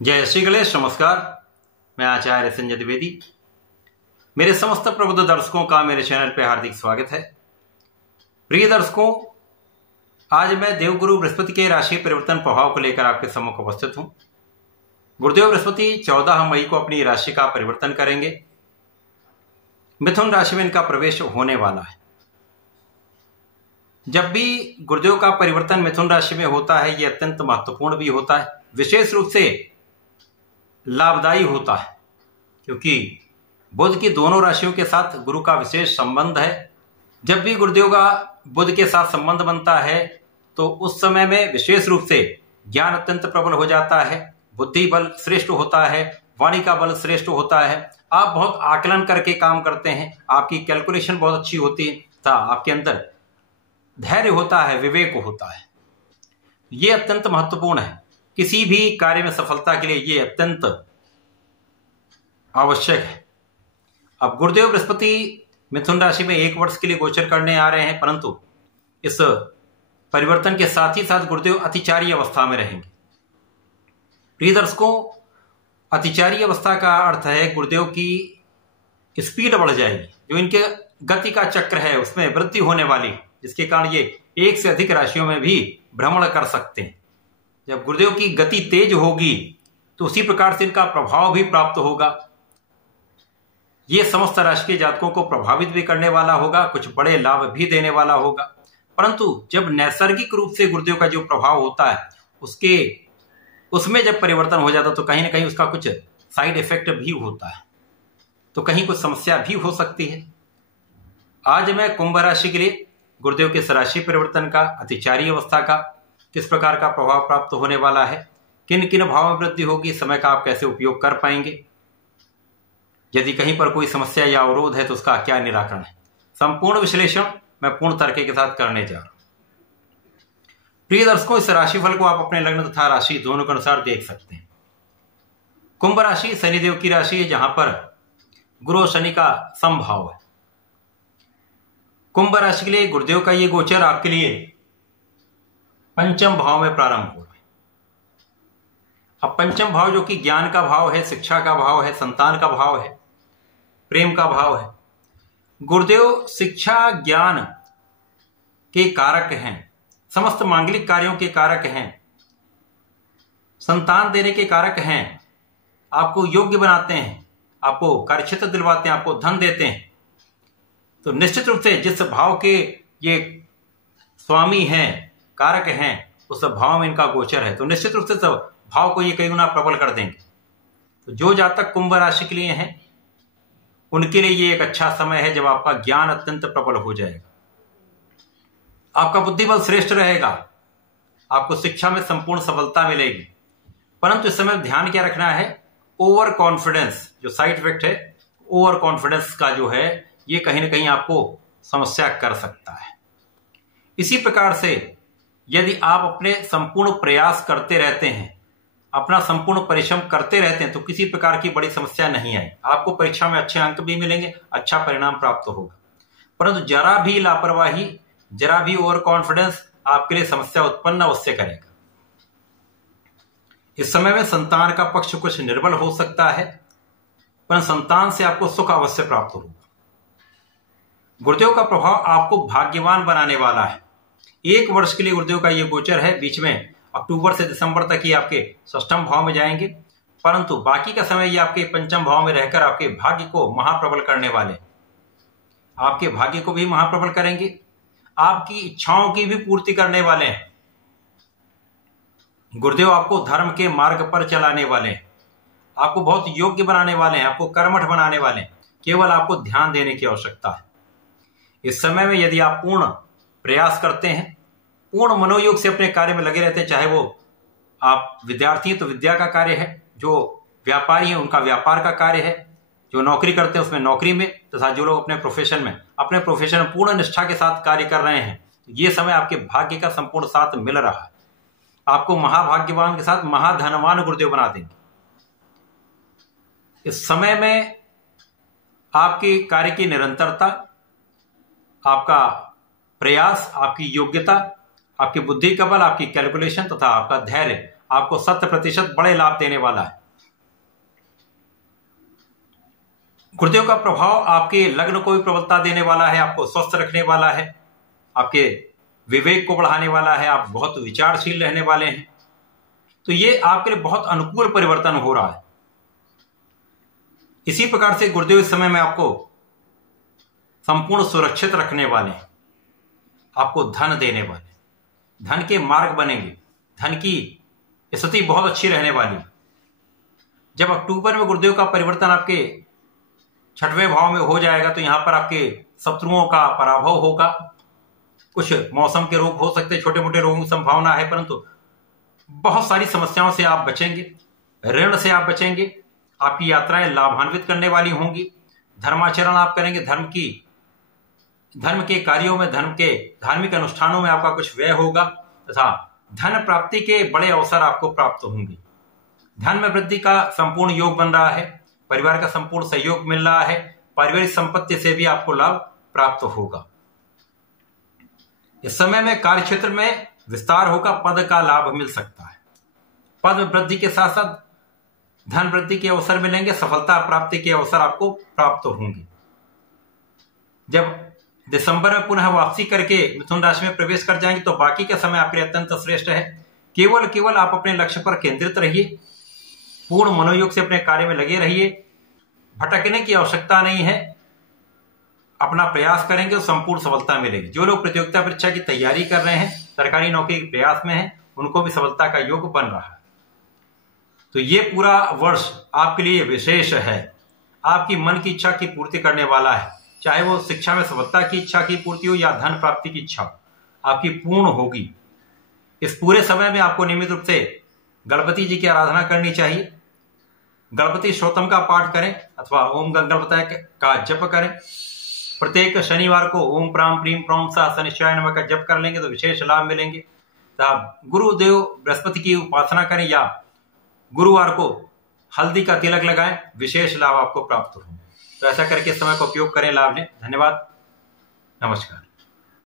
जय श्री गणेश। नमस्कार, मैं आचार्य संजय द्विवेदी। मेरे समस्त प्रबुद्ध दर्शकों का मेरे चैनल पर हार्दिक स्वागत है। प्रिय दर्शकों, आज मैं देवगुरु बृहस्पति के राशि परिवर्तन प्रभाव को लेकर आपके सम्मुख उपस्थित हूं। गुरुदेव बृहस्पति 14 मई को अपनी राशि का परिवर्तन करेंगे। मिथुन राशि में इनका प्रवेश होने वाला है। जब भी गुरुदेव का परिवर्तन मिथुन राशि में होता है, यह अत्यंत महत्वपूर्ण भी होता है, विशेष रूप से लाभदायी होता है, क्योंकि बुध की दोनों राशियों के साथ गुरु का विशेष संबंध है। जब भी गुरुदेव का बुध के साथ संबंध बनता है तो उस समय में विशेष रूप से ज्ञान अत्यंत प्रबल हो जाता है, बुद्धि बल श्रेष्ठ होता है, वाणी का बल श्रेष्ठ होता है। आप बहुत आकलन करके काम करते हैं, आपकी कैलकुलेशन बहुत अच्छी होती है तथा आपके अंदर धैर्य होता है, विवेक होता है। ये अत्यंत महत्वपूर्ण है। किसी भी कार्य में सफलता के लिए ये अत्यंत आवश्यक है। अब गुरुदेव बृहस्पति मिथुन राशि में 1 वर्ष के लिए गोचर करने आ रहे हैं, परंतु इस परिवर्तन के साथ ही साथ गुरुदेव अतिचारी अवस्था में रहेंगे। प्रिय दर्शकों, अतिचारी अवस्था का अर्थ है गुरुदेव की स्पीड बढ़ जाएगी, जो इनके गति का चक्र है उसमें वृद्धि होने वाली, जिसके कारण ये 1 से अधिक राशियों में भी भ्रमण कर सकते हैं। जब गुरुदेव की गति तेज होगी तो उसी प्रकार से इनका प्रभाव भी प्राप्त होगा। ये समस्त राशि के जातकों को प्रभावित भी करने वाला होगा, कुछ बड़े लाभ भी देने वाला होगा। परंतु जब नैसर्गिक रूप से गुरुदेव का जो प्रभाव होता है उसमें जब परिवर्तन हो जाता है तो कहीं ना कहीं उसका कुछ साइड इफेक्ट भी होता है, तो कहीं कुछ समस्या भी हो सकती है। आज मैं कुंभ राशि के लिए गुरुदेव के राशि परिवर्तन का, अतिचारी अवस्था का, किस प्रकार का प्रभाव प्राप्त होने वाला है, किन किन भाव में वृद्धि होगी, समय का आप कैसे उपयोग कर पाएंगे, यदि कहीं पर कोई समस्या या अवरोध है तो उसका क्या निराकरण है, संपूर्ण विश्लेषण मैं पूर्ण तर्क के साथ करने जा रहा हूं। प्रिय दर्शकों, इस राशिफल को आप अपने लग्न तथा राशि दोनों के अनुसार देख सकते हैं। कुंभ राशि शनिदेव की राशि है, जहां पर गुरु और शनि का समभाव है। कुंभ राशि के लिए गुरुदेव का ये गोचर आपके लिए पंचम भाव में प्रारंभ हो रहा है। अब पंचम भाव जो कि ज्ञान का भाव है, शिक्षा का भाव है, संतान का भाव है, प्रेम का भाव है। गुरुदेव शिक्षा ज्ञान के कारक हैं, समस्त मांगलिक कार्यों के कारक हैं, संतान देने के कारक हैं, आपको योग्य बनाते हैं, आपको कार्यक्षेत्र दिलवाते हैं, आपको धन देते हैं। तो निश्चित रूप से जिस भाव के ये स्वामी हैं, कारक हैं, उस भाव में इनका गोचर है, तो निश्चित रूप से सब भाव को ये कई गुना प्रबल कर देंगे। तो जो जातक कुंभ राशि के लिए हैं उनके लिए ये एक अच्छा समय है जब आपका ज्ञान अत्यंत प्रबल हो जाएगा, आपका बुद्धि बल श्रेष्ठ रहेगा, आपको शिक्षा में संपूर्ण सफलता मिलेगी। परंतु इस समय ध्यान क्या रखना है, ओवर कॉन्फिडेंस जो साइड इफेक्ट है, ओवर कॉन्फिडेंस का जो है ये कहीं ना कहीं आपको समस्या कर सकता है। इसी प्रकार से यदि आप अपने संपूर्ण प्रयास करते रहते हैं, अपना संपूर्ण परिश्रम करते रहते हैं, तो किसी प्रकार की बड़ी समस्या नहीं आए, आपको परीक्षा में अच्छे अंक भी मिलेंगे, अच्छा परिणाम प्राप्त होगा। परंतु जरा भी लापरवाही, जरा भी ओवर कॉन्फिडेंस आपके लिए समस्या उत्पन्न अवश्य करेगा। इस समय में संतान का पक्ष कुछ निर्बल हो सकता है, पर संतान से आपको सुख अवश्य प्राप्त होगा। गुरुदेव का प्रभाव आपको भाग्यवान बनाने वाला है। 1 वर्ष के लिए गुरुदेव का ये गोचर है, बीच में अक्टूबर से दिसंबर तक ये आपके षष्ठम भाव में जाएंगे, परंतु बाकी का समय ये आपके पंचम भाव में रहकर आपके भाग्य को महाप्रबल करने वाले, आपके भाग्य को भी महाप्रबल करेंगे, आपकी इच्छाओं की भी पूर्ति करने वाले हैं। गुरुदेव आपको धर्म के मार्ग पर चलाने वाले हैं, आपको बहुत योग्य बनाने वाले हैं, आपको कर्मठ बनाने वाले हैं। केवल आपको ध्यान देने की आवश्यकता है। इस समय में यदि आप पूर्ण प्रयास करते हैं, पूर्ण मनोयोग से अपने कार्य में लगे रहते हैं, चाहे वो आप विद्यार्थी हैं तो विद्या का कार्य है, जो व्यापारी हैं उनका व्यापार का कार्य है, जो नौकरी करते हैं उसमें नौकरी में, तथा जो लोग अपने प्रोफेशन में पूर्ण निष्ठा के साथ कार्य कर रहे हैं, ये समय आपके भाग्य का संपूर्ण साथ मिल रहा है। आपको महाभाग्यवान के साथ महाधनवान गुरुदेव बना देंगे। इस समय में आपके कार्य की निरंतरता, आपका प्रयास, आपकी योग्यता, आपकी बुद्धि का बल, आपकी कैलकुलेशन तथा आपका धैर्य आपको 100% बड़े लाभ देने वाला है। गुरुदेव का प्रभाव आपके लग्न को भी प्रबलता देने वाला है, आपको स्वस्थ रखने वाला है, आपके विवेक को बढ़ाने वाला है, आप बहुत विचारशील रहने वाले हैं। तो ये आपके लिए बहुत अनुकूल परिवर्तन हो रहा है। इसी प्रकार से गुरुदेव इस समय में आपको संपूर्ण सुरक्षित रखने वाले हैं, आपको धन देने वाले, धन के मार्ग बनेंगे, धन की स्थिति बहुत अच्छी रहने वाली है। जब अक्टूबर में गुरुदेव का परिवर्तन आपके 6वें भाव में हो जाएगा तो यहां पर आपके शत्रुओं का पराभव होगा। कुछ मौसम के रोग हो सकते हैं, छोटे मोटे रोगों की संभावना है, परंतु बहुत सारी समस्याओं से आप बचेंगे, ऋण से आप बचेंगे, आपकी यात्राएं लाभान्वित करने वाली होंगी, धर्माचरण आप करेंगे, धर्म के कार्यों में, धर्म के धार्मिक अनुष्ठानों में आपका कुछ व्यय होगा तथा धन प्राप्ति के बड़े अवसर आपको प्राप्त होंगे। धन में वृद्धि का संपूर्ण योग बन रहा है, परिवार का संपूर्ण सहयोग मिल रहा है, पारिवारिक संपत्ति से भी आपको लाभ प्राप्त होगा। इस समय में कार्य क्षेत्र में विस्तार होगा, पद का लाभ मिल सकता है। पद वृद्धि के साथ साथ धन वृद्धि के अवसर मिलेंगे, सफलता प्राप्ति के अवसर आपको प्राप्त होंगे। जब दिसंबर में पुनः वापसी करके मिथुन राशि में प्रवेश कर जाएंगे तो बाकी का समय आपके लिए अत्यंत श्रेष्ठ है। केवल आप अपने लक्ष्य पर केंद्रित रहिए, पूर्ण मनोयोग से अपने कार्य में लगे रहिए, भटकने की आवश्यकता नहीं है, अपना प्रयास करेंगे तो संपूर्ण सफलता मिलेगी। जो लोग प्रतियोगिता परीक्षा की तैयारी कर रहे हैं, सरकारी नौकरी के प्रयास में हैं, उनको भी सफलता का योग बन रहा है। तो ये पूरा वर्ष आपके लिए विशेष है, आपकी मन की इच्छा की पूर्ति करने वाला है, चाहे वो शिक्षा में सफलता की इच्छा की पूर्ति हो या धन प्राप्ति की इच्छा आपकी पूर्ण होगी। इस पूरे समय में आपको नियमित रूप से गणपति जी की आराधना करनी चाहिए, गणपति स्तोत्रम का पाठ करें अथवा ओम गणपताय का जप करें। प्रत्येक शनिवार को ओम प्राम प्रीम प्रौम सा शनिश्चराय नमः का जप कर लेंगे तो विशेष लाभ मिलेंगे। गुरुदेव बृहस्पति की उपासना करें या गुरुवार को हल्दी का तिलक लगाएं, विशेष लाभ आपको प्राप्त होंगे। तो ऐसा करके समय का उपयोग करें, लाभ लें। धन्यवाद, नमस्कार।